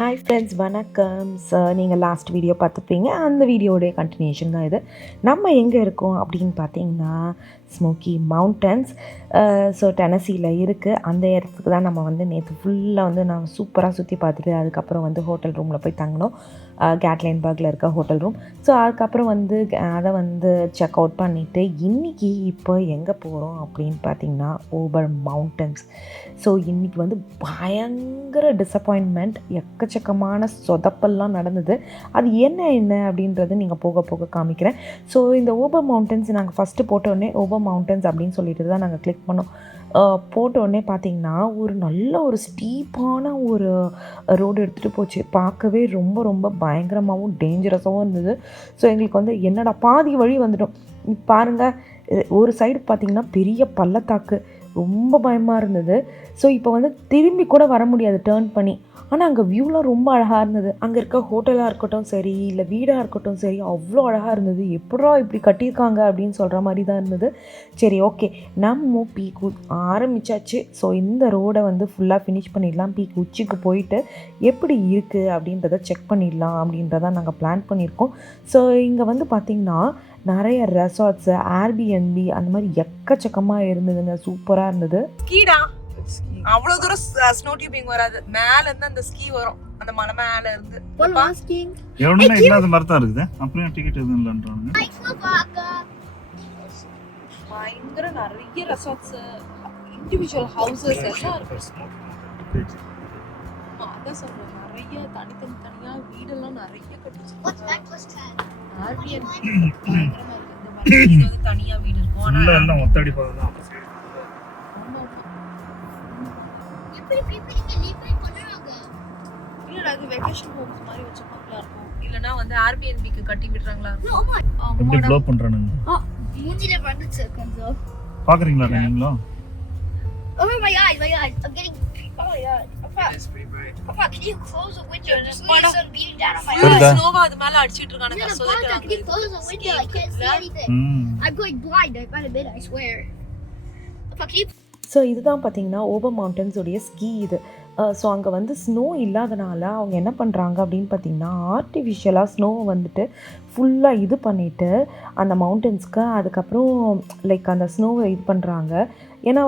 Hi friends, வணக்கம். நீங்கள் last video பார்த்துப்பீங்க. அந்த வீடியோடைய கண்டினியூஷன் தான் இது. நம்ம எங்கே இருக்கோம் அப்படின்னு பார்த்தீங்கன்னா ஸ்மோக்கி மவுண்டன்ஸ். ஸோ டெனசியில் இருக்குது. அந்த இடத்துக்கு தான் நம்ம வந்து நேற்று ஃபுல்லாக வந்து நான் சூப்பராக சுற்றி பார்த்துட்டு அதுக்கப்புறம் வந்து ஹோட்டல் ரூமில் போய் தங்கினோம். கேட்லைன்பர்கில் இருக்க ஹோட்டல் ரூம். ஸோ அதுக்கப்புறம் வந்து அதை வந்து செக் அவுட் பண்ணிவிட்டு இன்றைக்கி இப்போ எங்கே போகிறோம் அப்படின்னு பார்த்திங்கன்னா ஓபர் மவுண்டன்ஸ். ஸோ இன்றைக்கி வந்து பயங்கர டிசப்பாயின்மெண்ட், எக்கச்சக்கமான சொதப்பெல்லாம் நடந்தது. அது என்ன அப்படின்றது நீங்கள் போக போக காமிக்கிறேன். ஸோ இந்த ஓபர் மவுண்டன்ஸ் நாங்கள் ஃபஸ்ட்டு போட்டோடனே ஓபர் மவுண்டன்ஸ் அப்படின்னு சொல்லிட்டு தான் நாங்கள் கிளிக் பண்ணோம். போட்டோடனே பார்த்திங்கன்னா நல்ல ஒரு ஸ்டீப்பான ஒரு ரோடு எடுத்துகிட்டு போச்சு. பார்க்கவே ரொம்ப ரொம்ப பயங்கரமாகவும் டேஞ்சரஸாகவும் இருந்தது. ஸோ எங்களுக்கு வந்து என்னடா பாதி வழி வந்துட்டோம். பாருங்கள், ஒரு சைடு பார்த்திங்கன்னா பெரிய பள்ளத்தாக்கு, ரொம்ப பயமாக இருந்தது. ஸோ இப்போ வந்து திரும்பி கூட வர முடியாது டேர்ன் பண்ணி. ஆனால் அங்கே வியூலாம் ரொம்ப அழகாக இருந்தது. அங்கே இருக்க ஹோட்டலாக இருக்கட்டும் சரி, இல்லை வீடாக இருக்கட்டும் சரி, அவ்வளோ அழகாக இருந்தது. எப்படா இப்படி கட்டியிருக்காங்க அப்படின்னு சொல்கிற மாதிரி தான் இருந்தது. சரி, ஓகே, நம்ம பீக் ஆரம்பித்தாச்சு. ஸோ இந்த ரோடை வந்து ஃபுல்லாக ஃபினிஷ் பண்ணிடலாம். பீக் உச்சிக்கு போயிட்டு எப்படி இருக்குது அப்படின்றத செக் பண்ணிடலாம் அப்படின்றத நாங்கள் பிளான் பண்ணியிருக்கோம். ஸோ இங்கே வந்து பார்த்திங்கன்னா நிறைய ரெசார்ட்ஸு, ஏர்பிஎன்பி அந்த மாதிரி எக்கச்சக்கமாக இருந்ததுங்க. சூப்பராக இருந்தது. ஸ்கீடா அவ்வளோ தூரம் ஸ்னோ டியூபிங் வராது. மேல இருந்து அந்த ஸ்கீ வரும், அந்த மலை மேல இருந்து. எவனுமே இல்லாத மாதிரி தான் இருக்குது. அப்புறம் டிக்கெட் எதுவும் இல்லைன்றாங்க. பயங்கர நிறைய ரெசார்ட்ஸ், இண்டிவிஜுவல் ஹவுசஸ் எல்லாம் இருக்கு. அதான் சொல்றேன், நிறைய தனியா வீடெல்லாம் நிறைய கட்டிச்சிருக்காங்க. ஆர்பிஎன்பி பயங்கரமா இருக்கு. இந்த மாதிரி வந்து தனியா வீடு இருக்கும். ஆனா எல்லாம் ஒத்தடி போகுது. இல்லடா, அது வெக்கேஷன் ஹோம்ஸ் மாதிரி வச்சிருப்பாங்களா இருக்கும். இல்லனா வந்து ஆர்பிஎன்பிக்கு கட்டி விடுறாங்களா இருக்கும். எப்படி ப்ளோ பண்றானுங்க? மூஞ்சில வந்துச்சு கொஞ்சம். பாக்குறீங்களா நீங்களோ? Oh my god, I'm getting, oh my god. Papa, can you close the window? Just let the sun beating down on my eyes. ஸ்னோவா அது மேல அடிச்சிட்டு இருக்கானுங்க. No, Papa, can you close the window? I can't see anything. I'm going blind by the minute, I swear. Papa, can you? So இதுதான் பார்த்திங்கன்னா ஓபர் மவுண்டன்ஸுடைய ski இது. So அங்கே வந்து snow இல்லாதனால அவங்க என்ன பண்ணுறாங்க அப்படின்னு பார்த்திங்கன்னா ஆர்டிஃபிஷியலாக ஸ்னோவை வந்துட்டு ஃபுல்லாக இது பண்ணிவிட்டு அந்த மவுண்டன்ஸ்க்கு அதுக்கப்புறம் லைக் அந்த ஸ்னோவை இது பண்ணுறாங்க. ஏன்னா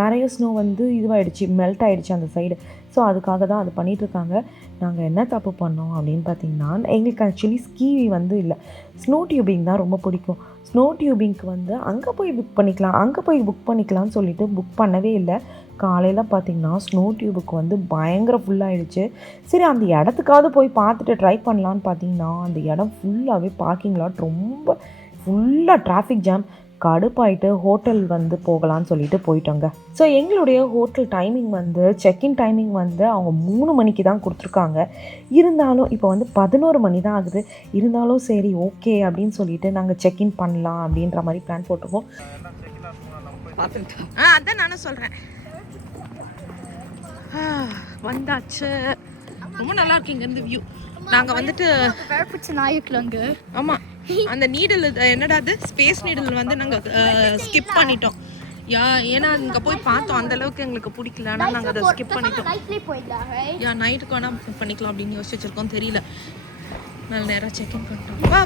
நிறைய ஸ்னோ வந்து இதுவாகிடுச்சு, மெல்ட் ஆகிடுச்சு அந்த சைடு. ஸோ அதுக்காக தான் அது பண்ணிகிட்ருக்காங்க. நாங்கள் என்ன தப்பு பண்ணோம் அப்படின்னு பார்த்திங்கன்னா, எங்களுக்கு ஆக்சுவலி ஸ்கீ வந்து இல்லை, ஸ்னோ டியூபிங் தான் ரொம்ப பிடிக்கும். ஸ்னோ டியூபிங்க்கு வந்து அங்கே போய் புக் பண்ணிக்கலாம்னு சொல்லிட்டு புக் பண்ணவே இல்லை. காலையில் பார்த்திங்கன்னா ஸ்னோ டியூபுக்கு வந்து பயங்கர ஃபுல்லாகிடுச்சு. சரி, அந்த இடத்துக்காவது போய் பார்த்துட்டு ட்ரை பண்ணலான்னு பார்த்திங்கன்னா அந்த இடம் ஃபுல்லாகவே பார்க்கிங் லாட், ரொம்ப ஃபுல்லாக டிராஃபிக் ஜாம். கடுப்பாயிட்டு ஹோட்டல் வந்து போகலான்னு சொல்லிட்டு போயிட்டோங்க. ஸோ எங்களுடைய ஹோட்டல் டைமிங் வந்து செக்இன் டைமிங் வந்து அவங்க 3 மணிக்கு தான் கொடுத்துருக்காங்க. இருந்தாலும் இப்போ வந்து 11 மணி தான் ஆகுது. இருந்தாலும் சரி ஓகே அப்படின்னு சொல்லிட்டு நாங்கள் செக்இன் பண்ணலாம் அப்படின்ற மாதிரி பிளான் போட்டிருக்கோம். அதான் நானும் சொல்கிறேன். வந்தாச்சு, ரொம்ப நல்லா இருக்கு இங்க இருந்து வியூ. நாங்க வந்துட்டு வேற பிடிச்ச நாயக்கலங்க. ஆமா, அந்த நீடல் என்னடா அது ஸ்பேஸ் நீடல் வந்து நாங்க ஸ்கிப் பண்ணிட்டோம். ஏன்னா அங்கே போய் பார்த்தோம், அந்த அளவுக்கு எங்களுக்கு பிடிக்கல. ஆனால் நாங்கள் அதை ஸ்கிப் பண்ணிட்டோம். நைட்டுக்கு வேணா பண்ணிக்கலாம் அப்படின்னு யோசிச்சு வச்சிருக்கோம், தெரியல. நல்ல நேரம் செக்இன் பண்ணிட்டோம். வா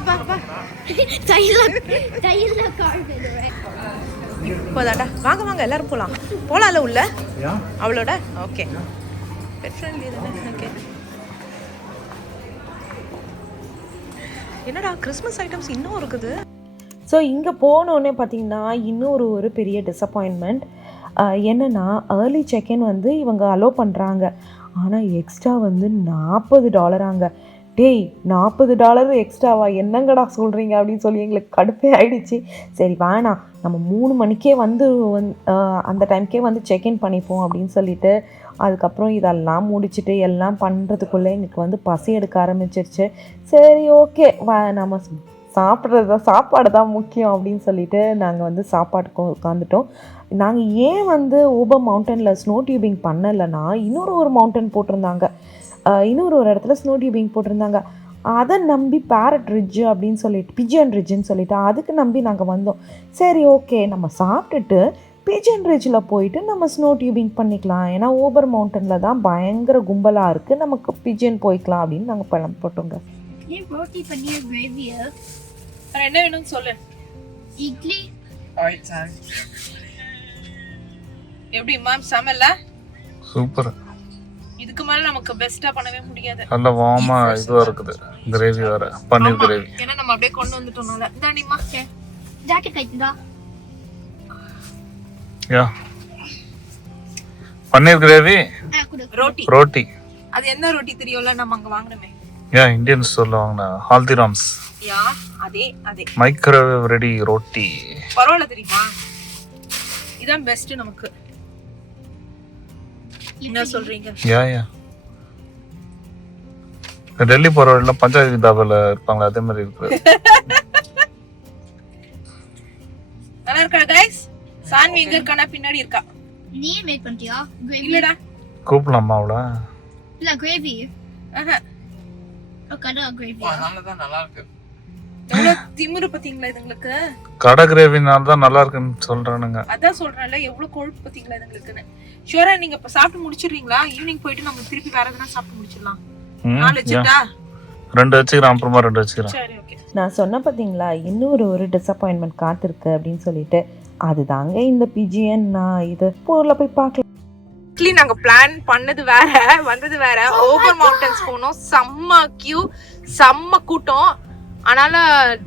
போதாடா, வாங்க எல்லாரும் போகலாம்ல உள்ள அவளோட. ஓகே, பெட் ஃப்ரெண்ட்லி தானே. ஓகே, என்னடா கிறிஸ்மஸ் ஐட்டம்ஸ் இன்னும் இருக்குது. ஸோ இங்கே போனோடனே பார்த்திங்கன்னா ஒரு பெரிய டிசப்பாயின்மெண்ட் என்னென்னா, ஏர்லி செக்இன் வந்து இவங்க அலோவ் பண்ணுறாங்க. ஆனால் எக்ஸ்ட்ரா வந்து $40. டேய், $40 எக்ஸ்ட்ராவா? என்னங்கடா சொல்கிறீங்க அப்படின்னு சொல்லி எங்களுக்கு கடுப்பே ஆகிடுச்சு. சரி வேணாம், நம்ம 3 மணிக்கே வந்து அந்த டைம்க்கே வந்து செக்இன் பண்ணிப்போம் அப்படின்னு சொல்லிட்டு அதுக்கப்புறம் இதெல்லாம் முடிச்சுட்டு எல்லாம் பண்ணுறதுக்குள்ளே எங்களுக்கு வந்து பசி எடுக்க ஆரம்பிச்சிருச்சு. சரி ஓகே, நம்ம சாப்பாடு தான் முக்கியம் அப்படின்னு சொல்லிட்டு நாங்கள் வந்து சாப்பாட்டுக்கு உட்காந்துட்டோம். நாங்கள் ஏன் வந்து ஓபர் மவுண்டனில் ஸ்னோ டியூபிங் பண்ணலைன்னா, ஒரு மவுண்டன் போட்டிருந்தாங்க, ஒரு இடத்துல ஸ்னோ டியூபிங் போட்டிருந்தாங்க. அதை நம்பி பேரட் ரிட்ஜ் அப்படின்னு சொல்லிட்டு, பிஜியன் ரிட்ஜுன்னு சொல்லிட்டு அதுக்கு நம்பி நாங்கள் வந்தோம். சரி ஓகே, நம்ம சாப்பிட்டுட்டு பிஜன் ரிட்ஜில் போயிட்டு நம்ம ஸ்னோ டியூபிங் பண்ணிக்கலாம். ஏன்னா ஓபர் மவுண்டனில் தான் பயங்கர கும்பலாக இருக்குது, நமக்கு பிஜன் போய்க்கலாம் அப்படின்னு நாங்கள் பணம் போட்டோங்க. Roti paneer gravy. வேற என்ன வேணும்னு சொல்லு. Idli. எப்படி மேம் சமையல்ல சூப்பர். இதுக்கு மேல நமக்கு பெஸ்டா பண்ணவே முடியாது. நல்ல வார்மா இதுவா இருக்குது. கிரேவி வேற, பன்னீர் கிரேவி. ஏன்னா நம்ம அப்படியே கொண்டு வந்துட்டோம்னால. இதானிமா Jacket kaitunda. யா பன்னீர் கிரேவி ரோட்டி. ரோட்டி. அது என்ன ரோட்டி தெரியும்ல, நம்ம அங்க வாங்குறோமே. யா இந்தியன் ஸ்டோர்ல வாங்கின ஹால்திராம்ஸ். யா அதே அதே மைக்ரோவேவ் ரெடி ரோட்டி. பரவாயில்ல தெரியுமா, இதான் பெஸ்ட் நமக்கு. என்ன சொல்றீங்க? யா யா டெல்லி போறவங்க பஞ்சாயத்து தாபால இருப்பாங்களா, அதே மாதிரி இருக்கு. நல்லா இருக்கா கைஸ்? சான்வி எங்க இருக்கானா? பின்னாடி இருக்கா. நீ மேக் பண்ணியா gravy? இல்லடா கூப்பிடலாமா அவள? இல்ல gravy. ஆஹா கடா gravy. அதனாலதான் நல்லா இருக்கு. எவ்வளவு திமிரு பாத்தீங்களா இதுங்களுக்கு? கடை கிரேவினால தான் நல்லா இருக்குன்னு சொல்றானுங்க. அதான் சொல்றேன்ல, எவ்வளவு கொழுப்பு பாத்தீங்களா இதுங்களுக்குன்னு. ஷூரா நீங்க இப்ப சாப்பிட்டு முடிச்சிடுறீங்களா? ஈவினிங் போயிட்டு நம்ம திருப்பி வேற எதனா சாப்பிட்டு முடிச்சிடலாம். 4 வச்சுட்டா 2 வச்சுக்கிறேன், அப்புறமா 2 வச்சுக்கிறேன். சரி ஓகே. நான் சொன்ன பார்த்தீங்களா, இன்னொரு டிசப்பாயின்மெண்ட் காத்திருக்கு அப்படின்னு சொல்லிட்டு, அதுதாங்க இந்த பிஜிஎன். நான் இது ஊரில் போய் பார்க்கலாம். நாங்க பிளான் பண்ணது வேற, வந்தது வேற. ஓபன் மவுண்டன்ஸ் போனோம், செம்ம கியூ, செம்ம கூட்டம். அதனால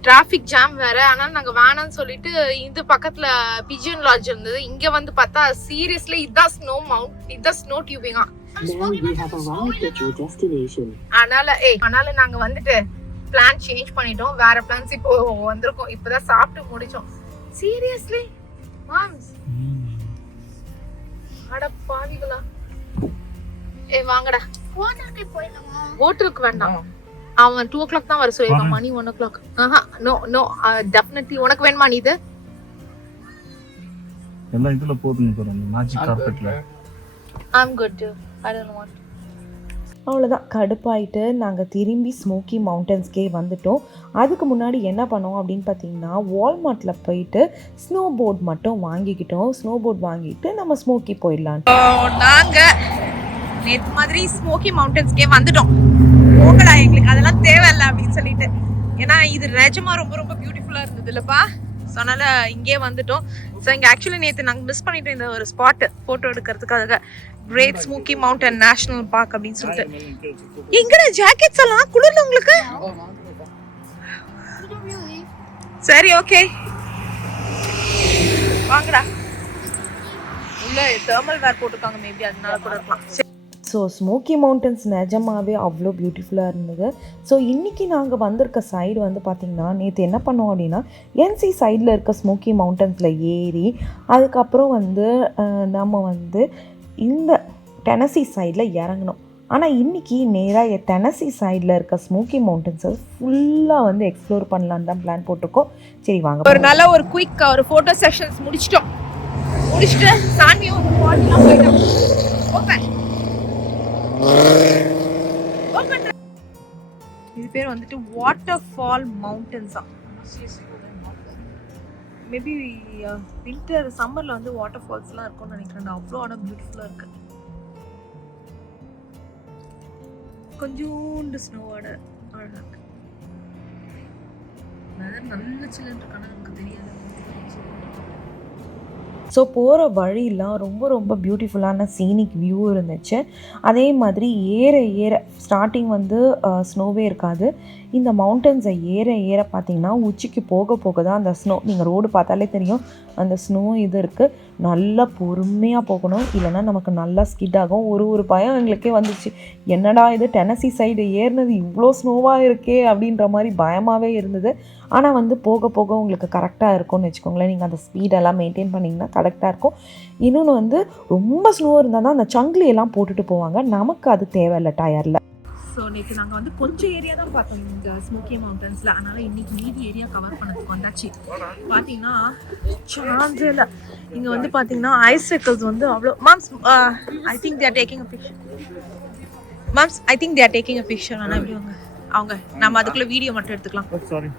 டிராஃபிக் ஜாம் வேற. அதனால நாங்க வேணாம்னு சொல்லிட்டு இந்த பக்கத்துல பிஜியன் லாட்ஜ் இருந்தது. இங்க வந்து பார்த்தா சீரியஸ்லி இதான் ஸ்னோ மவுண்ட், இதான் ஸ்னோ டியூபிங்கா. அதனால நாங்க வந்துட்டு பிளான் சேஞ்ச் பண்ணிட்டோம், வேற பிளான்ஸ் இப்போ வந்திருக்கோம். இப்பதான் சாப்பிட்டு முடிச்சோம். சீரியஸ்லி மாம்ஸ், அட பாவிகளா. வாங்கடா ஹோட்டலுக்கு. வேண்டாம், அவன் 2 o'clock தான் வர சொல்லிருக்கான். மணி 1 o'clock. No no definitely. உனக்கு வேணுமா? நீ இது எல்லாம் இதுல போடுங்க பாருங்க, மேஜிக் கார்பெட்ல. I'm good. I don't want. அவ்வளோதான், கடுப்பாயிட்டு நாங்கள் திரும்பி ஸ்மோக்கி மவுண்டன்ஸ்க்கே வந்துட்டோம். அதுக்கு முன்னாடி என்ன பண்ணோம் அப்படின்னு பார்த்தீங்கன்னா, வால்மார்ட்டில் போயிட்டு ஸ்னோ போர்ட் மட்டும் வாங்கிக்கிட்டோம். ஸ்னோ போர்ட் வாங்கிட்டு நம்ம ஸ்மோக்கி போயிடலாம். நாங்க நேற்று மாதிரி ஸ்மோக்கி மவுண்டன்ஸ்க்கே வந்துட்டோம். போகலா, எங்களுக்கு அதெல்லாம் தேவையில்லை அப்படின்னு சொல்லிட்டு. ஏன்னா இது நிஜமா ரொம்ப ரொம்ப பியூட்டிஃபுல்லா இருந்தது இல்லப்பா. ஸோ அதனால இங்கே வந்துட்டோம். ஸோ இங்கே ஆக்சுவலி நேற்று நாங்கள் மிஸ் பண்ணிட்டோம் இந்த ஒரு ஸ்பாட்டு ஃபோட்டோ எடுக்கிறதுக்காக. Great smoky mountain national park அப்படின்னு சொல்லிட்டு. எங்கடா ஜாக்கெட்ஸ் எல்லாம் குளிர்ல உங்களுக்கு? சரி ஓகே வாங்கடா. உள்ள தெர்மல் வேர் போட்டுருக்காங்க, மேபி அதனால கூட இருக்கலாம். ஸோ ஸ்மோக்கி மவுண்டன்ஸ் நிஜமாகவே அவ்வளோ பியூட்டிஃபுல்லாக இருந்தது. ஸோ இன்றைக்கி நாங்கள் வந்திருக்க சைடு வந்து பார்த்திங்கன்னா, நேற்று என்ன பண்ணோம் அப்படின்னா, என்சி சைடில் இருக்க ஸ்மோக்கி மவுண்டன்ஸில் ஏறி அதுக்கப்புறம் வந்து நம்ம வந்து இந்த டெனசி சைடில் இறங்கணும். ஆனால் இன்றைக்கி நேராக டெனசி சைடில் இருக்க ஸ்மோக்கி மவுண்டன்ஸை ஃபுல்லாக வந்து எக்ஸ்ப்ளோர் பண்ணலான்னு தான் பிளான் போட்டிருக்கோம். சரி வாங்க, ஒரு நல்ல ஒரு குயிக் ஒரு ஃபோட்டோ செஷன்ஸ் முடிச்சிட்டு சாமியும் ஒரு பாட்டிலாம் போயிட்டோம். ஓப்பன் இது பேர் வந்துட்டு வாட்டர் ஃபால் மவுண்டன்ஸா. மேபி வின்டர் சம்மர்ல வந்து வாட்டர் ஃபால்ஸ்லாம் இருக்கும்னு நினைக்கிறேன். அவ்வளோ ஆனால் பியூட்டிஃபுல்லாக இருக்கு. கொஞ்சோண்டு ஸ்னோவோட அழகாக இருக்கு. நல்ல சில்லுன்னு இருக்கான எனக்கு தெரியாது. ஸோ போகிற வழியெலாம் ரொம்ப ரொம்ப பியூட்டிஃபுல்லான சீனிக் வியூ இருந்துச்சு. அதே மாதிரி ஏற ஏற ஸ்டார்டிங் வந்து ஸ்னோவே இருக்காது. இந்த மவுண்டன்ஸை ஏற ஏற பார்த்திங்கன்னா உச்சிக்கு போக போக தான் அந்த ஸ்னோ, நீங்கள் ரோடு பார்த்தாலே தெரியும் அந்த ஸ்னோ இது இருக்குது. நல்லா பொறுமையாக போகணும், இல்லைன்னா நமக்கு நல்லா ஸ்கிட் ஆகும். ஒரு பயம் எங்களுக்கே வந்துச்சு, என்னடா இது டெனசி சைடு ஏறினது இவ்வளோ ஸ்னோவாக இருக்கே அப்படின்ற மாதிரி பயமாகவே இருந்தது. ஆனால் வந்து போக போக உங்களுக்கு கரெக்டாக இருக்கும்னு வச்சுக்கோங்களேன். நீங்கள் அந்த ஸ்பீடெல்லாம் மெயின்டைன் பண்ணிங்கன்னா கரெக்டாக இருக்கும். இன்னொன்று வந்து ரொம்ப ஸ்னோ இருந்தால் தான் அந்த சங்கிலியெல்லாம் போட்டுட்டு போவாங்க, நமக்கு அது தேவையில்லை டயரில். ஸோ நேற்று நாங்கள் வந்து கொஞ்சம் ஏரியா தான் பார்த்தோம் இந்த ஸ்மோக்கி மவுண்டன்ஸில். அதனால் இன்றைக்கி மீதி ஏரியா கவர் பண்ணதுக்கு வந்தாச்சு. பார்த்தீங்கன்னா சான்ஸில் இங்கே வந்து பார்த்தீங்கன்னா ஐசைக்கிள்ஸ் வந்து அவ்வளோ. Mams I think they are taking a picture. Mams I think they are taking a picture. ஆனால் எப்படி அவங்க நம்ம அதுக்குள்ளே வீடியோ மட்டும் எடுத்துக்கலாம். சாரி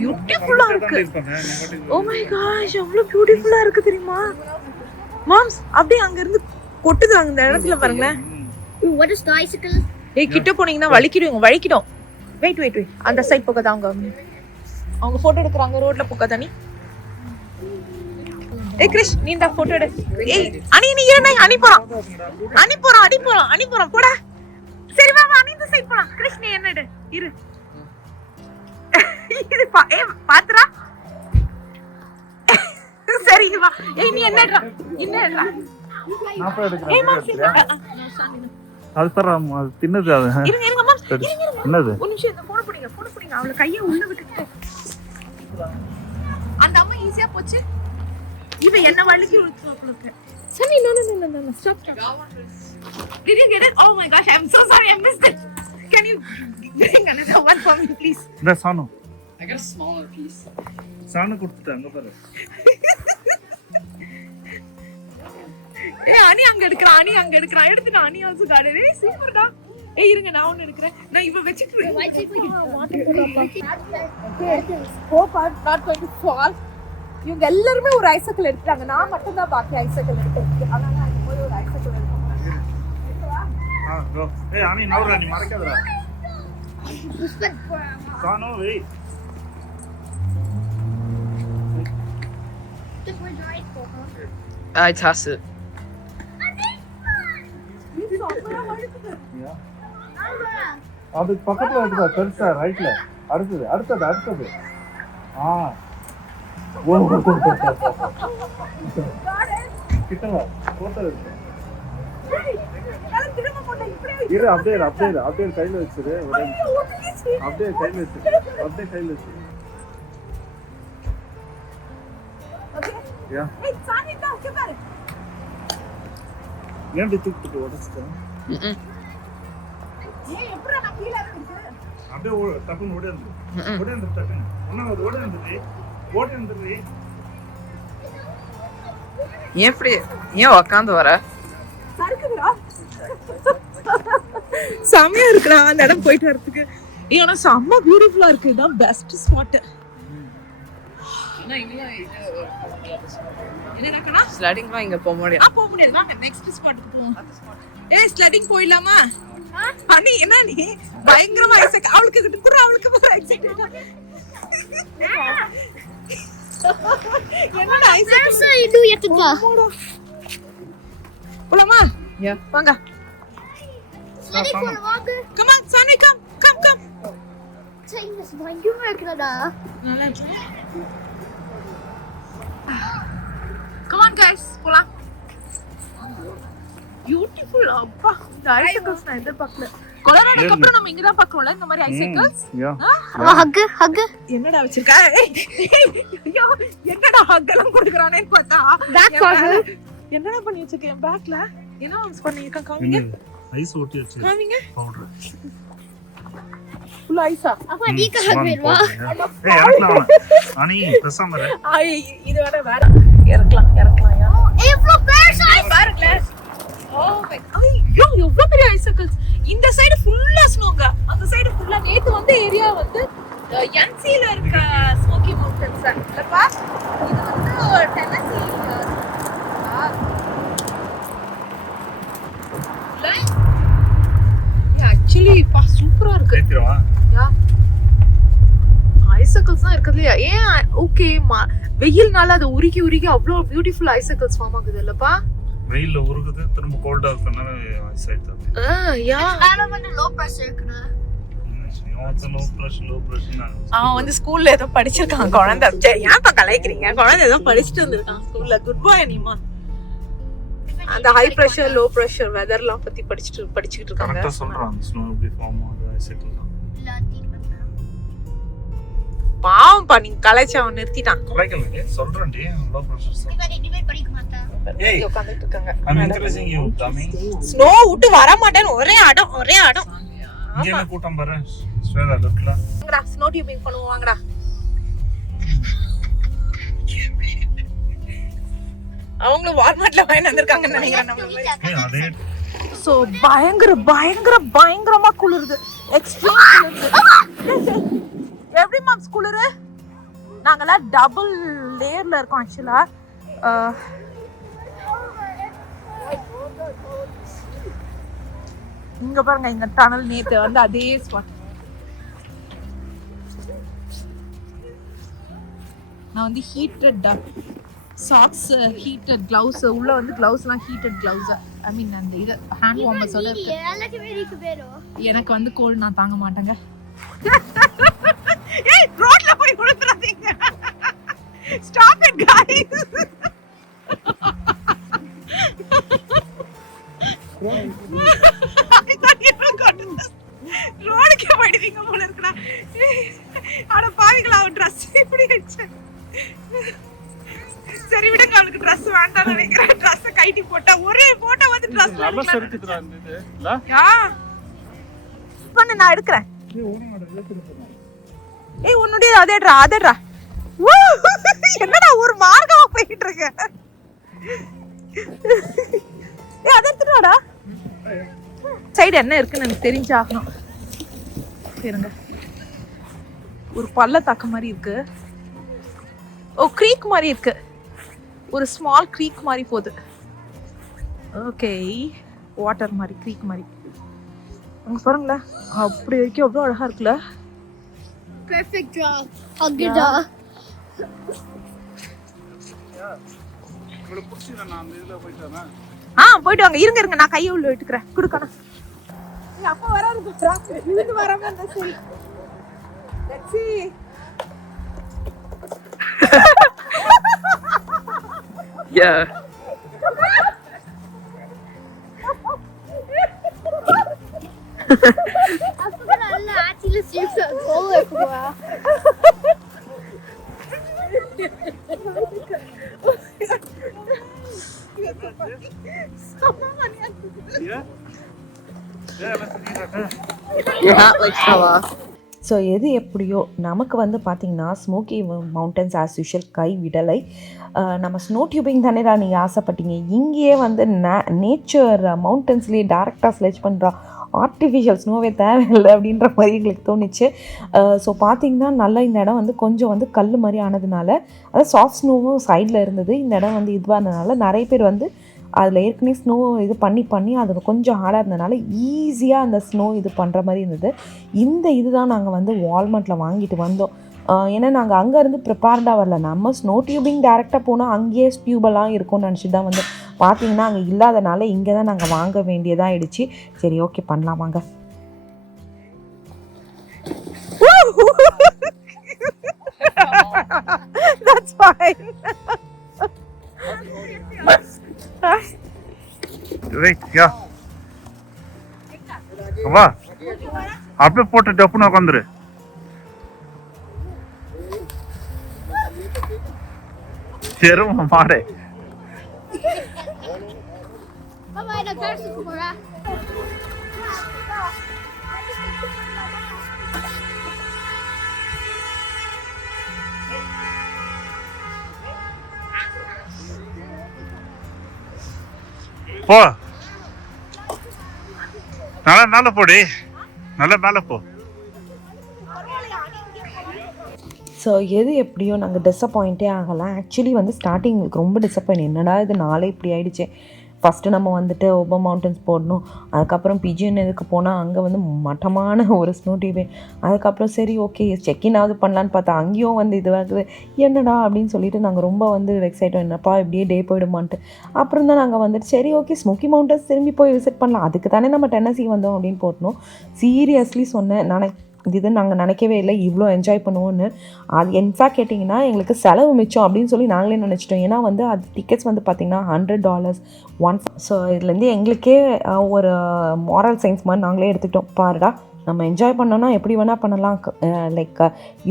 பியூட்டிஃபுல்லா இருக்கு. ஓ மை காஷ், அவ்வளவு பியூட்டிஃபுல்லா இருக்கு தெரியுமா மாம்ஸ்? அப்படியே அங்க இருந்து கொட்டுது அந்த இடத்துல பாருங்களேன். Ooh, what is the icicle? ஏய் கிட்ட போனீங்கன்னா வலிக்கிடும். வெயிட் அந்த சைடு போகாத. அவங்க போட்டோ எடுக்கறாங்க ரோட்ல போகாத நீ. ஏய் கிரிஷ், நீ இந்த போட்டோ எடு. ஏய் நீ இருடா, அனி போறோம் போடா. சரி வா நீ இந்த சைடு போலாம். கிரிஷ் நீ என்ன எடு இரு. இது பாத்துடா. சரி வா. ஏய் நீ என்னடா நான் போய் எடுக்கிறேன். அது தரேன், அது தின்னது. அது இருங்க மாம்ஸ், என்னது? ஒரு நிமிஷம் இந்த போன் பிடிங்க. அவள கையை உள்ள விட்டுட்டு அந்த அம்மா ஈஸியா போச்சு. இவ என்ன வலிக்கு விட்டுருக்கு. சரி no stop. Did you get it? Oh my gosh, I'm so sorry, I missed it. Can you bring another one for me please? இந்த Chanu I got a smaller piece. Chanu கொடுத்துட்டேன், அங்க பாரு. ஏய் அனி அங்க எடுக்கறா. எடுத்துட்டு அனி also got it. ஏய் சூப்பர்டா. ஏய் இருங்க நான் ஒன்னு எடுக்கறேன். நான் இவ வெச்சிட்டு water போடாப்பா. Hope I'm not going to fall. இவங்க எல்லாரும் ஒரு ஐசைக்கிள் எடுத்துட்டாங்க. நான் மட்டும் தான் பாக்கி ஐசைக்கிள் எடுத்துட்டேன். ஆனா நான் போய் ஒரு ஐசைக்கிள் எடுத்தேன். கோ. ஏய் அனி நவுறா, நீ மறக்காதடா. சானு வெய். Just where's your icicle, huh? I toss it. அது பக்கத்துல இருக்குதா பெருசா ரைட்ல. அடுத்தது. ஓ கிட்ட வா, போட்டோ எடுத்து. இரு அப்படியே கையில வச்சிரு. அப்படியே கையில வச்சிரு. யா ஏய் சானி தான் ஓகே பாரு. ஏன் தூக்கிட்டு உடைச்சிட்டேன்? ஏய் எப்பறா நான் கீழ இறங்குது. அப்படியே டக்குன்னு ஓடியாந்து டக்குன்னு. ஒண்ணாவது ஓடியாந்து. ஏன் உக்காந்து வர? சறுக்குதுடா. செமையா இருக்குடா அந்த இடம் போயிட்டு வரதுக்கு. ஏய் ஆனா செம்ம பியூட்டிஃபுல்லா இருக்கு. இதான் பெஸ்ட் ஸ்பாட். என்னடா ஸ்லைடிங்லாம் இங்க போக முடியாது. போக முடியாது. வாங்க நெக்ஸ்ட் ஸ்பாட்டுக்கு போவோம். ஏய் ஸ்லைடிங் போயிடலாமா? அனி என்ன நீ பயங்கரமா ஐசைக்கிள் அவளுக்கு கிட்ட குற. அவளுக்கு போற ஐசைக்கிள் என்னடா ஐசைக்கிள்? So you do have to go. போலாமா? Yeah. வாங்க. Ready for the walker? Come on, Sunny, come. Take this one. You work it out. Come on guys, போலாம். Beautiful அப்பா. இந்த ஐசைக்கிள்ஸ் நான் எதிர்பார்க்கல. கொலராடோக்கு அப்புறம் நம்ம இங்க தான் பார்க்கறோம்ல இந்த மாதிரி ஐசைக்கிள்ஸ். யா Hug. என்னடா வச்சிருக்க? ஐயோ என்னடா ஹக்கெல்லாம் கொடுக்கறானேன்னு பார்த்தா Back for hug. என்னடா பண்ணி வச்சிருக்கேன் பேக்ல? என்ன வாம்ஸ் பண்ணிருக்க காமிங்க. ஐஸ் ஓட்டி வச்சிரு. காமிங்க. பவுடர். ஃபுல் ஐஸா? அப்பா நீங்க hug வேணுமா? ஏய் இறக்கலாம். அனி பிரசம் வர. இது வேற இறக்கலாம் யா. Hey, look, there's ice. பாருங்க. ஓ மை ஐயோ எவ்வளவு பெரிய ஐசைக்கிள்ஸ். இந்த சைடு ஃபுல்லா ஸ்னோங்க. அந்த சைடு ஃபுல்லா நேத்து வந்து ஏரியா வந்து என்சில இருக்க ஸ்மோக்கி மவுண்டன்ஸ் இல்லப்பா. இது வந்து டெனசி ஆக்சுவலி பா சூப்பரா இருக்கு. கேக்குறவா? யா ஐசைக்கிள்ஸ் தான் இருக்குதுலையா? ஏன் ஓகே வெயில்னால அது உருகி அவ்வளோ பியூட்டிஃபுல் ஐசைக்கிள்ஸ் ஃபார்ம் ஆகுது இல்லப்பா? வெயில்ல உருகுது, திரும்ப கோல்ட் ஆகுதுனால ஐஸ் ஆயிடுது. யா I don't want the low pressure இருக்குனா. லோ பிரஷர் அவன் வந்து ஸ்கூல்ல ஏதோ படிச்சிருக்கான் குழந்தை. ஏன்ப்பா கலாய்க்கிறீங்க? குழந்தை ஏதோ படிச்சுட்டு வந்திருக்கான் ஸ்கூல்ல. குட் பாய் நீமா. அந்த ஹை பிரஷர் லோ பிரஷர் வெதர்லாம் பத்தி படிச்சிட்டு இருக்காங்க. கரெக்ட்டா சொல்றான். ஸ்னோ எப்படி ஃபார்ம் ஆகுது ஐசைக்கிள். பாவம்பா நீங்க கலாய்ச்சி அவன் நிறுத்திட்டான். கலைக்கல சொல்றேன்டி லோ பிரஷர் சார். டிவைட் பண்ணிக்க மாட்டேன். ஏய் உட்கார்ந்துட்டு இருக்காங்க. I'm encouraging you dummy. Snow விட்டு வர மாட்டேன்னு ஒரே அடம். இங்க என்ன கூட்டம் பாரு. ஸ்வேதா லெஃப்ட்ல. வாங்கடா ஸ்னோ டியூபிங் பண்ணுவோம் வாங்கடா. அவங்களும் வால்மார்ட்ல வாங்கி வந்திருக்காங்கன்னு நினைக்கிறேன் நம்ம. ஏய் அதே சோ பயங்கரமா குளிருது. எக்ஸ்ட்ரீம் குளிருது. எப்படி மாம்ஸ் குளிரு? நாங்கெல்லாம் டபுள் லேயர்ல இருக்கோம் ஆக்சுவலா. இங்க பாருங்க, இங்க டனல் நேத்து வந்து அதே ஸ்பாட். நான் வந்து ஹீட்டட் சாக்ஸ், ஹீட்டட் கிளவுஸ், உள்ள வந்து கிளவுஸ்லாம் ஹீட்டட் கிளவுஸ். ஐ மீன் அந்த இது ஹேண்ட் வார்மர்ஸோட இருக்கு. எனக்கு வந்து கோல்ட் நான் தாங்க மாட்டேங்க. ஏய் ரோட்ல போய் குளிராதீங்க. Stop it guys. ரோடுக்கு போயிடுவீங்க போல இருக்குடா. ஆனா பாவிங்களா, அவன் ட்ரெஸ் இப்படி வச்சு. சரி விடுங்க, அவளுக்கு ட்ரெஸ் வேண்டாம்னு நினைக்கிறேன். ட்ரெஸ் கைட்டி போட்டா ஒரே போட்டோ வந்து ட்ரெஸ் நல்லா செருக்குதுடா இந்த இல்ல பண்ணு, நான் எடுக்கிறேன். ஏய் உன்னுடைய அதேடா அதேடா. என்னடா ஒரு மார்க்கமா போயிட்டு இருக்க? ஏய் அத எடுத்துடாடா. சைடு என்ன இருக்குன்னு எனக்கு தெரிஞ்சாகணும். இருங்க, ஒரு பள்ளத்தாக்கு மாதிரி இருக்கு. ஓ க்ரீக் மாதிரி இருக்கு, ஒரு ஸ்மால் க்ரீக் மாதிரி போகுது. ஓகே, வாட்டர் மாதிரி, க்ரீக் மாதிரி. அங்க பாருங்களேன், அப்படி வரைக்கும் அவ்வளோ அழகா இருக்குல்ல. Perfect draw. I'll get draw. உங்களுக்கு புடிச்சதா நான் அந்த இதுல போயிட்டேனா? போயிட்டு வாங்க. இருங்க இருங்க, நான் கையை உள்ள விட்டுக்கிறேன். குடுக்கணும். அப்பா வராது, டிராப் இருந்து வராம இருந்தா சரி. Let's see. Yeah. அப்பா நல்லா ஆச்சில சீஃப்ஸ் கோல் இருக்குவா. Your hat like fell off. So எது எப்படியோ நமக்கு வந்து பார்த்திங்கன்னா ஸ்மோக்கி மவுண்டன்ஸ் ஆஸ் யூஷுவல் கை விடலை. நம்ம ஸ்னோ டியூபிங் தானேடா நீங்கள் ஆசைப்பட்டீங்க. இங்கேயே வந்து நேச்சர் மவுண்டன்ஸ்லேயே டேரெக்டாக ஸ்லெட்ச் பண்ணுறா, ஆர்டிஃபிஷியல் ஸ்னோவே தேவையில்லை அப்படின்ற மாதிரி எங்களுக்கு தோணுச்சு. ஸோ பார்த்திங்கன்னா நல்லா இந்த இடம் வந்து கொஞ்சம் வந்து கல் மாதிரி ஆனதுனால, அதாவது சாஃப்ட் ஸ்னோவும் சைடில் இருந்தது. இந்த இடம் வந்து இதுவானதுனால நிறைய பேர் வந்து அதில் ஏற்கனவே ஸ்னோ இது பண்ணி அது கொஞ்சம் ஹார்டாக இருந்ததுனால ஈஸியாக அந்த ஸ்னோ இது பண்ணுற மாதிரி இருந்தது. இந்த இதுதான் நாங்கள் வந்து வால்மார்ட்டில் வாங்கிட்டு வந்தோம். ஏன்னா நாங்கள் அங்கேருந்து ப்ரிப்பேர்டாக வரல. நம்ம ஸ்னோ டியூபிங் டேரெக்டாக போனால் அங்கேயே டியூபெல்லாம் இருக்கும்னு நினச்சிட்டு தான் வந்து பார்த்தீங்கன்னா அங்கே இல்லாதனால இங்கே தான் நாங்கள் வாங்க வேண்டியதாக ஆயிடுச்சு. சரி ஓகே பண்ணலாம் வாங்க. That's fine. Wait, yeah. வா அப்படியே போட்டு டப்புன்னு உட்காந்துரு. செரும மாடே. Baba ina karşı kumara. போ நல்லா மேலே போடி, நல்லா மேலே போ. ஸோ எது எப்படியோ நாங்கள் டிஸப்பாயிண்ட்டே ஆகலாம். ஆக்சுவலி வந்து ஸ்டார்டிங் எங்களுக்கு ரொம்ப டிஸப்பாயிண்ட். என்னடா இது நாளே இப்படி ஆகிடுச்சு. ஃபஸ்ட்டு நம்ம வந்துட்டு ஓபோ மவுண்டன்ஸ் போடணும், அதுக்கப்புறம் பிஜிஎன் இதுக்கு போனால் அங்கே வந்து மட்டமான ஒரு ஸ்னோ டியூபே, அதுக்கப்புறம் சரி ஓகே செக்இன்னாவது பண்ணலான்னு பார்த்தா அங்கேயும் வந்து இதுவாகுது. என்னடா அப்படின்னு சொல்லிட்டு நாங்கள் ரொம்ப வந்து வெக்ஸ் ஆகிட்டோம். என்னப்பா இப்படியே டே போயிடுமான்ட்டு. அப்புறம் தான் நாங்கள் வந்துட்டு சரி ஓகே ஸ்மோக்கி மவுண்டன்ஸ் திரும்பி போய் விசிட் பண்ணலாம், அதுக்கு தானே நம்ம டென்னசி வந்தோம் அப்படின்னு போட்டோம். சீரியஸ்லி சொன்னேன், இது நாங்கள் நினைக்கவே இல்லை இவ்வளோ என்ஜாய் பண்ணுவோன்னு. அது இன்ஃபேக்ட் கேட்டிங்கன்னா எங்களுக்கு செலவு மிச்சம் அப்படின்னு சொல்லி நாங்களே நினச்சிட்டோம். ஏன்னா வந்து அது டிக்கெட்ஸ் வந்து பார்த்திங்கன்னா $100 ஒன். ஸோ இதுலேருந்து எங்களுக்கே ஒரு மாரல் சயின்ஸ் மாதிரி நாங்களே எடுத்துக்கிட்டோம். பாருடா நம்ம என்ஜாய் பண்ணோன்னா எப்படி வேணால் பண்ணலாம், லைக்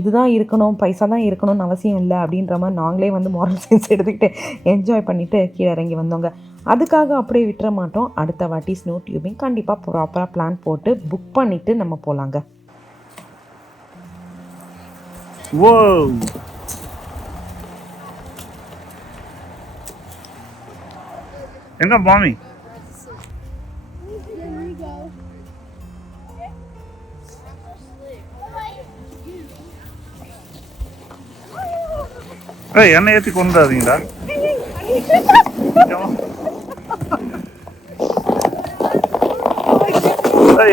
இதுதான் இருக்கணும் பைசா தான் இருக்கணும்னு அவசியம் இல்லை அப்படின்ற மாதிரி நாங்களே வந்து மாரல் சயின்ஸ் எடுத்துக்கிட்டு என்ஜாய் பண்ணிவிட்டு கீழே இறங்கி வந்தோங்க. அதுக்காக அப்படியே விட்டுற மாட்டோம். அடுத்த வாட்டி ஸ்னோ டியூபிங் கண்டிப்பாக ப்ராப்பராக பிளான் போட்டு புக் பண்ணிவிட்டு நம்ம போகலாங்க. Whoa! எங்க மாமி? ஏய் என்ன ஏற்றி கொண்டாதீங்கடா.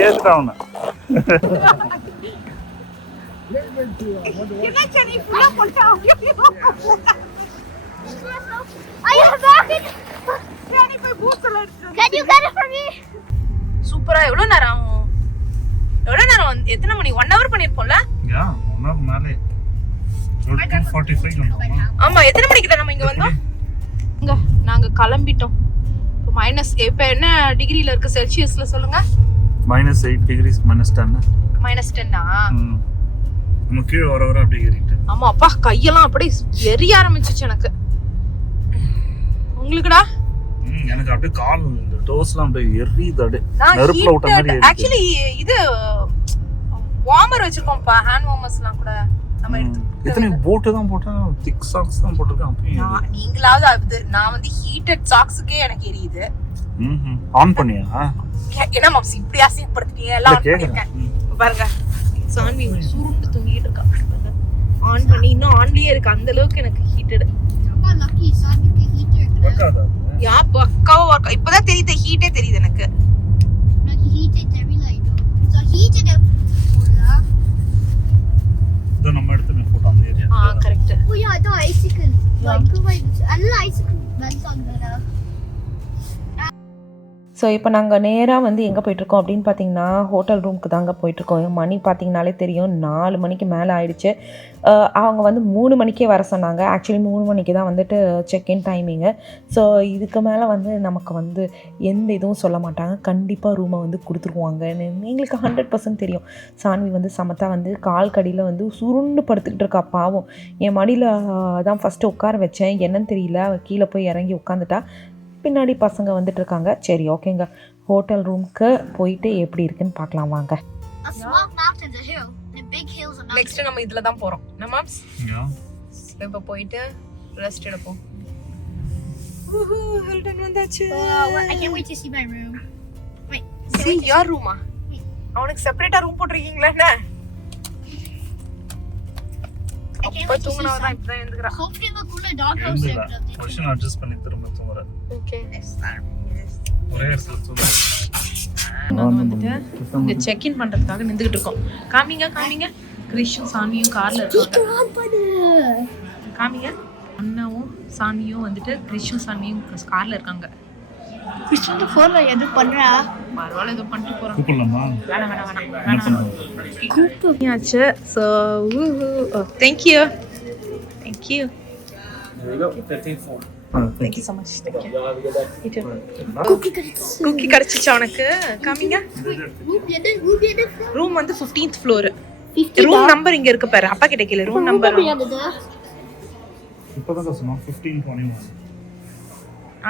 ஏற்றுட்டா அவனை. Can you get it for me? சூப்பரா. எவ்வளவு நேரம் ஆகும்? எவ்வளவு நேரம்? எத்தனை மணி? 1 hour பண்ணிருப்போம்ல? யா 1 hour மேலே 2:45 வந்தோம். ஆமா. எத்தனை மணிக்கு நம்ம இங்க வந்தோம்? இங்க நாங்க கிளம்பிட்டோம். மைனஸ் இப்ப என்ன டிகிரில இருக்கு செல்சியஸ்ல சொல்லுங்க? -8 degrees -10. -10 நம்ம கீழே வர அப்படியே ஏறிட்டு. ஆமா அப்பா கையெல்லாம் அப்படியே எரிய ஆரம்பிச்சிச்சு எனக்கு. உங்களுக்குடா? எனக்கு அப்படியே கால் இந்த டோஸ்லாம் அப்படியே எரியுது அப்படியே. நெருப்புல விட்ட மாதிரி எரியுது. एक्चुअली இது வார்மர் வச்சிருக்கோம்ப்பா. ஹேண்ட் வார்மர்ஸ்லாம் கூட நம்ம இத்தனை போட் தான் போட்டா திக் சாக்ஸ் தான் போட்டுருக்கேன். அப்பயும் நீங்களாவது அது நான் வந்து ஹீட்டட் சாக்ஸ்க்கே எனக்கு எரியுது. ஆன் பண்ணியா? என்ன மாப்ஸ் இப்படி அசிங்கப்படுத்திட்டீங்க எல்லாம் ஆன் பண்ணிருக்கேன். பாருங்க சான்வி சுருண்டு தூங்கிட்டு இருக்கா. ஆன் பண்ணி இன்னும் ஆன்லயே இருக்கு. அந்த அளவுக்கு எனக்கு ஹீட்டட். ரொம்ப லக்கி சாதிக்கு ஹீட்டர் பக்காதா? யா பக்காவா வர்க். இப்பதான் தெரியுது ஹீட்டே தெரியுது எனக்கு. எனக்கு ஹீட்டர் தெரியல இது. சோ ஹீட்டர் போடா. இத நம்ம எடுத்து போட்டோம் அந்த area. Correct. Oh yeah, the icicle. Like all icicle vents on there. So இப்போ நாங்கள் நேராக வந்து எங்கே போயிட்டுருக்கோம் அப்படின்னு பார்த்தீங்கன்னா ஹோட்டல் ரூமுக்கு தாங்க போயிட்டுருக்கோம். மணி பார்த்தீங்கனாலே தெரியும் 4 மணிக்கு மேலே ஆயிடுச்சு. அவங்க வந்து 3 மணிக்கே வர சொன்னாங்க. ஆக்சுவலி 3 மணிக்கு தான் வந்துட்டு செக்இன் டைமிங்கு. ஸோ இதுக்கு மேலே வந்து நமக்கு வந்து எந்த இதுவும் சொல்ல மாட்டாங்க. கண்டிப்பாக ரூமை வந்து கொடுத்துருவாங்க. எங்களுக்கு 100% தெரியும். சான்வி வந்து சமத்தா வந்து கால் கடியில் வந்து சுருண்டு படுத்துக்கிட்டு இருக்கா பாவம். என் மடியில் தான் ஃபஸ்ட்டு உட்கார வச்சேன். என்னன்னு தெரியல கீழே போய் இறங்கி உட்காந்துட்டா. பின்னாடி பசங்க வந்துட்டு இருக்காங்க. சரி ஓகேங்க, ஹோட்டல் ரூமுக்கு போயிட்டு எப்படி இருக்குன்னு பார்க்கலாம் வாங்க. A small mountain's a hill, and a big hill's a mountain. Next நம்ம இதுல தான் போறோம். நம்மாப்ஸ் இப்ப போயிட்டு ரெஸ்ட் எடுப்போம். ஹில்டன் வந்தாச்சு. I can't wait to see my room. Wait, see your room. அவனுக்கு செப்பரேட்டா ரூம் போட்டுருக்கீங்களா என்ன? I can't wait to see தூங்குனவதான் some. இப்பதான் எழுந்துக்கிறா. Hopefully the cooler dog house there. Position adjust பண்ணி திரும்ப தூங்குறேன். ஓகே. ஒரே இடத்துல தூங்குறேன். நாங்க வந்துட்டு இங்க செக் இன் பண்றதுக்காக நின்னுகிட்டு இருக்கோம். காமிங்க காமிங்க. கிரிஷும் சானியும் கார்ல இருக்காங்க. காமிங்க. அண்ணாவும் சானியும் வந்துட்டு கிரிஷும் சானியும் கார்ல இருக்காங்க. Christian the phone la edu பண்றா. பரவாயில்ல ஏதோ பண்ணிட்டு போறோம். கூப்பிடலாமா? வேணாம். கூப்பிட்டாச்சு. So thank you. Thank you. There you go, 15 Thank you so much. Thank you. Cookie கிடைச்சு. குக்கி கிடைச்சிச்சு உனக்கு. காமிங்க. ரூம் என்ன? ரூம் வந்து 15th floor. ரூம் நம்பர் இங்க இருக்கு பாரு. அப்பா கிட்ட கேளு ரூம் நம்பர். இப்பதான் சொன்னா 1521.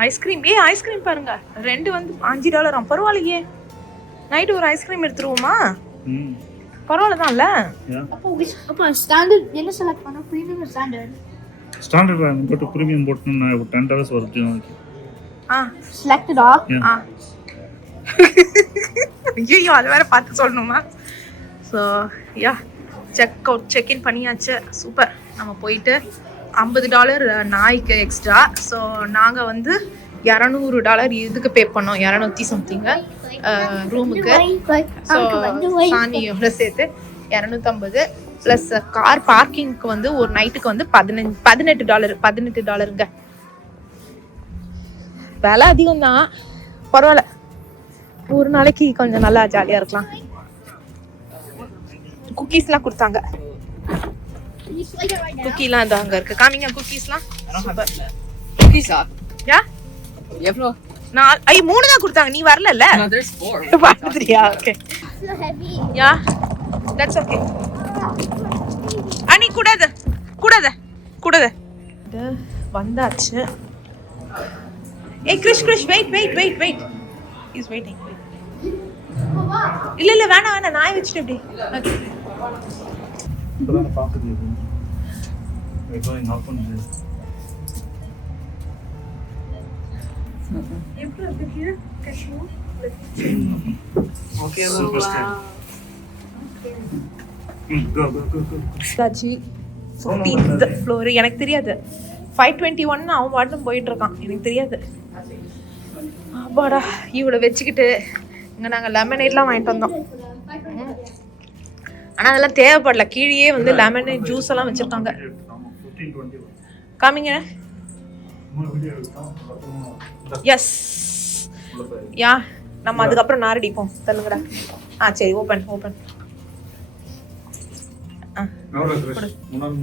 ஐஸ்கிரீம் ஐஸ்கிரீம் பாருங்க. ரெண்டு வந்து $5. பரவாயில்லையே. நைட் ஒரு ஐஸ்கிரீம் எடுத்துருவோமா? பரவாயில்லதான்ல. அப்போ ஸ்டாண்டர்ட் என்ன செலக்ட் பண்ணா? Premium standard. ஸ்டாண்டர்ட் போட்டு பிரீமியம் போட்டுனா $10 வருது. செலக்டடா? ஐயோ அது வேற பார்த்து சொல்லணுமா? ஸோ யா செக் இன் பண்ணியாச்சு. சூப்பர். நம்ம போயிட்டு $50 நாய்க்கு எக்ஸ்ட்ரா. ஸோ நாங்கள் வந்து $200 இதுக்கு பே பண்ணோம். 200 சம்திங்கு ரூமுக்கு. ஸோ சானியோட சேர்த்து 250 ப்ளஸ் கார் பார்க்கிங்க்கு வந்து ஒரு நைட்டுக்கு வந்து $18. விலை அதிகம் தான், பரவாயில்ல. ஒரு நாளைக்கு கொஞ்சம் நல்லா ஜாலியாக இருக்கலாம். குக்கீஸ்லாம் கொடுத்தாங்க. குக்கீலாம் இந்த அங்க இருக்கு. காமிங்க குக்கீஸ்லாம். சூப்பர். Pizza. யா எவ்வளோ? நான் 3 தான் கொடுத்தாங்க. நீ வரலல்ல? No, there's 4. பாத்துறியா? ஓகே. Yeah that's okay. அனி கூடாது வந்தாச்சு. ஏய் கிரிஷ் வெயிட். Is waiting. இல்ல வேணாம் நாய் வச்சிட்டு அப்படி. இப்பதான் பாக்குது. இப்போ இங்க ஓபன் பண்ணு. எப்படி இருக்கு கஷ்மோ? Okay super style. Go. காச்சி 15th ஃப்ளோர். எனக்கு தெரியாது 521 அவன் பாட்டும் போயிட்டு இருக்கான், எனக்கு தெரியாது. அப்பாடா இவளை வச்சுக்கிட்டு இங்கே நாங்கள் லெமனேட்லாம் வாங்கிட்டு வந்தோம். ஆனால் அதெல்லாம் தேவைப்படல, கீழே வந்து லெமனேட் ஜூஸ் எல்லாம் வச்சுருக்காங்க. காமிங்க. எஸ் யா, நம்ம அதுக்கப்புறம் நாரடிப்போம். தள்ளுங்கடா. சரி, ஓப்பன். முன்னாள்